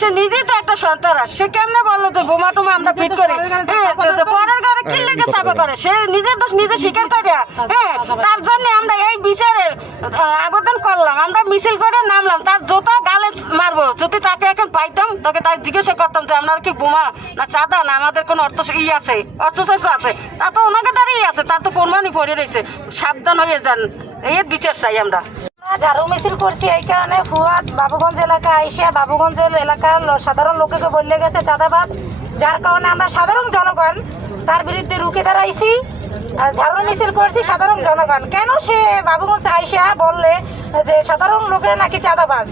সে নিজেই তো একটা সন্ত্রাস। সে কেমনে বললো যে বোমা টোমা আমরা ফিট করি? পরের ঘরে কি লেগে চাপা করে? সে নিজের দোষ নিজে স্বীকার করে। তার জন্য আমরা এই বিচারের আবেদন করলাম। আমরা মিছিল করে নামলাম, তার জোতা গালে মারবো। যদি তাকে এখন পাইতাম, তাকে তাই জিজ্ঞাসা করতাম যে আপনার কি বোমা না চাঁদা না আমাদের কোনো অর্থ আছে, অর্থশস্ত্র আছে? তা তো ওনাকে দাঁড়িয়ে আছে, তার তো প্রমাণই পড়ে রয়েছে। সাবধান হয়ে যান, এই বিচার চাই আমরা। ঝাড়ু মিছিল করছি এই কারণে ফুয়াদ বাবুগঞ্জ এলাকা আইসা বাবুগঞ্জ এলাকার সাধারণ লোককে বললে গেছে চাঁদাবাজ, যার কারণে আমরা সাধারণ জনগণ তার বিরুদ্ধে রুখে দাঁড়াইছি। ঝাড়ু মিছিল করছি সাধারণ জনগণ। কেন সে বাবুগঞ্জ আইসা বললে যে সাধারণ লোকেরা নাকি চাঁদাবাজ?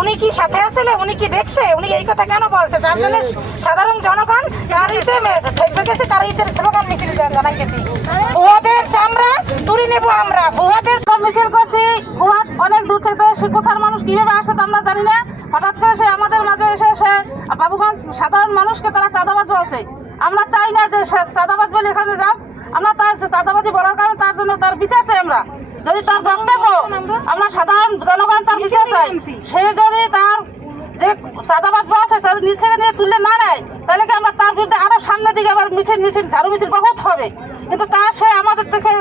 উনি কি সাথে আসলে? উনি কি দেখছে? উনি এই কথা কেন বলছে? যার জন্য সাধারণ জনগণ তার ইতে ফেসবে গেছে, তার ইতের স্লোগান মিছিল জানাইতেছি, ভুয়াদের চামড়া তুলে নেব আমরা। ভুয়াদের মিছিল করছি। ভুয়া অনেক দূর থেকে সে কোথার মানুষ কিভাবে আসছে তা আমরা জানি না। হঠাৎ করে সে আমাদের মাঝে এসে সে বাবুগঞ্জ সাধারণ মানুষকে তারা চাঁদাবাজ বলছে। আমরা চাই না যে চাঁদাবাজ বলে এখানে যাক। আমরা তার চাঁদাবাজি বলার কারণে তার জন্য তার বিচার চাই। আমরা যদি তার বক্তব্য আমরা সাধারণ জনগণ তার বিচার চাই। সে যদি তার যে চাঁদাবাজ বলছে তাদের নিজ থেকে নিয়ে তুলে না নেয়, তাহলে কি আমরা তার বিরুদ্ধে আরো সামনের দিকে আবার মিছিল ঝাড়ু মিছিল বহুত হবে। কিন্তু তার সে আমাদের থেকে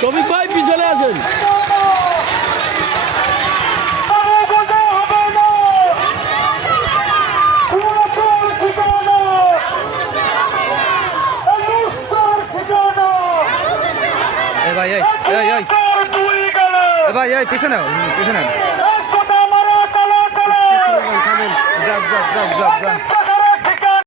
শফিক ভাই পিছনে আছেন। ভাই এই পিছনে পিছনে।